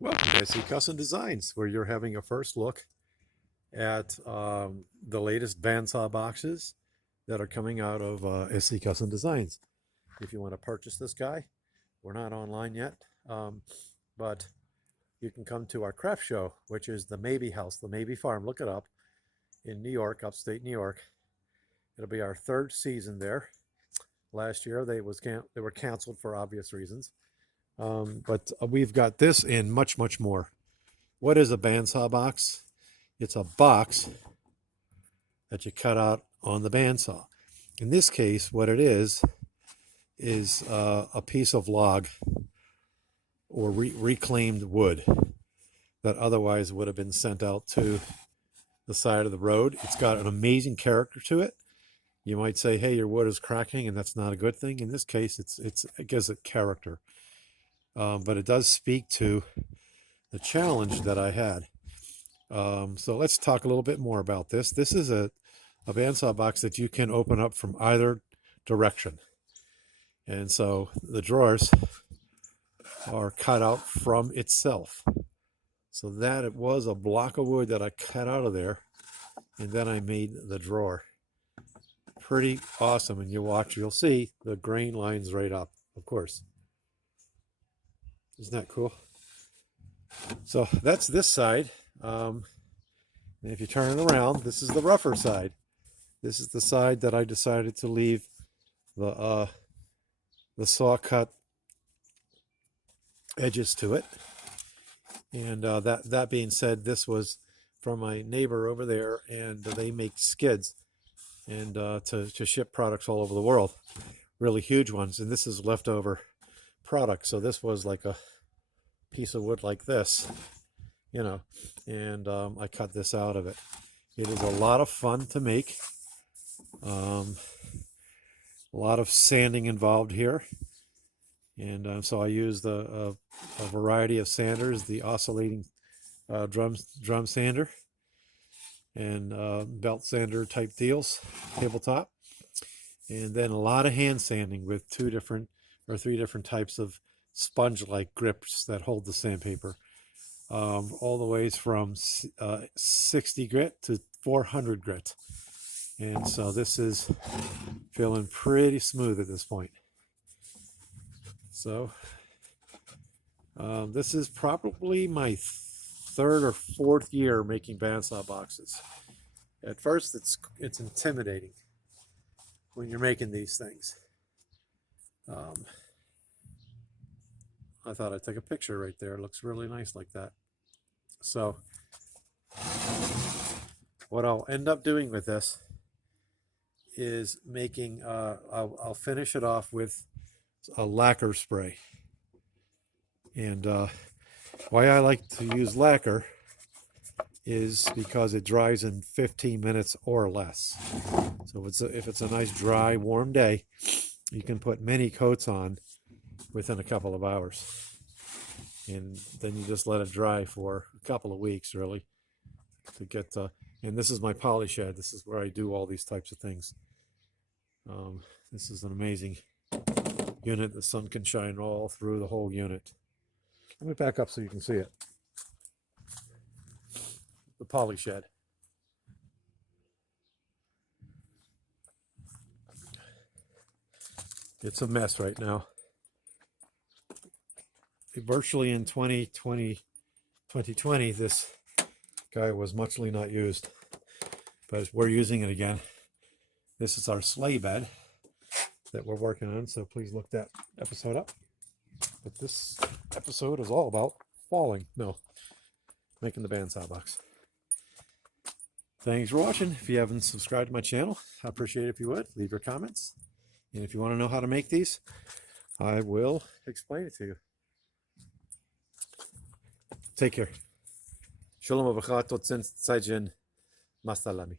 Welcome to SC Custom Designs, where you're having a first look at the latest bandsaw boxes that are coming out of SC Custom Designs. If you want to purchase this guy, we're not online yet, but you can come to our craft show, which is the Maybe House, the Maybe Farm. Look it up in New York, upstate New York. It'll be our third season there. Last year they were canceled for obvious reasons. But we've got this and much, much more. What is a bandsaw box? It's a box that you cut out on the bandsaw. In this case, what it is a piece of log or reclaimed wood that otherwise would have been sent out to the side of the road. It's got an amazing character to it. You might say, hey, your wood is cracking, and that's not a good thing. In this case, it gives it character. But it does speak to the challenge that I had. So let's talk a little bit more about this. This is a bandsaw box that you can open up from either direction. And so the drawers are cut out from itself. So that it was a block of wood that I cut out of there, and then I made the drawer. Pretty awesome. And you watch, you'll see the grain lines right up, of course. Isn't that cool? So that's this side. And if you turn it around, this is the rougher side. This is the side that I decided to leave the saw cut edges to it. And that being said, this was from my neighbor over there, and they make skids and to ship products all over the world, really huge ones. And this is leftover product. So this was like a piece of wood like this, you know, and I cut this out of it. It is a lot of fun to make. A lot of sanding involved here. And so I used a variety of sanders, the oscillating drum sander and belt sander type deals, tabletop. And then a lot of hand sanding with 3 different types of sponge-like grips that hold the sandpaper, all the ways from 60 grit to 400 grit. And so this is feeling pretty smooth at this point. So this is probably my 3rd or 4th year making bandsaw boxes. At first, it's intimidating when you're making these things. I thought I'd take a picture right there. It looks really nice like that. So what I'll end up doing with this is making, I'll finish it off with a lacquer spray. And why I like to use lacquer is because it dries in 15 minutes or less. So if it's a nice dry warm day, you can put many coats on within a couple of hours, and then you just let it dry for a couple of weeks really to get and this is my poly shed. This is where I do all these types of things. This is an amazing unit. The sun can shine all through the whole unit. Let me back up so you can see it. The poly shed. It's a mess right now. Virtually in 2020, this guy was muchly not used, but we're using it again. This is our sleigh bed that we're working on, so please look that episode up. But this episode is all about making the bandsaw box. Thanks for watching. If you haven't subscribed to my channel, I appreciate it if you would. Leave your comments. And if you want to know how to make these, I will explain it to you. Take care. Shalom Avachat Totzen Tzajin Masalami.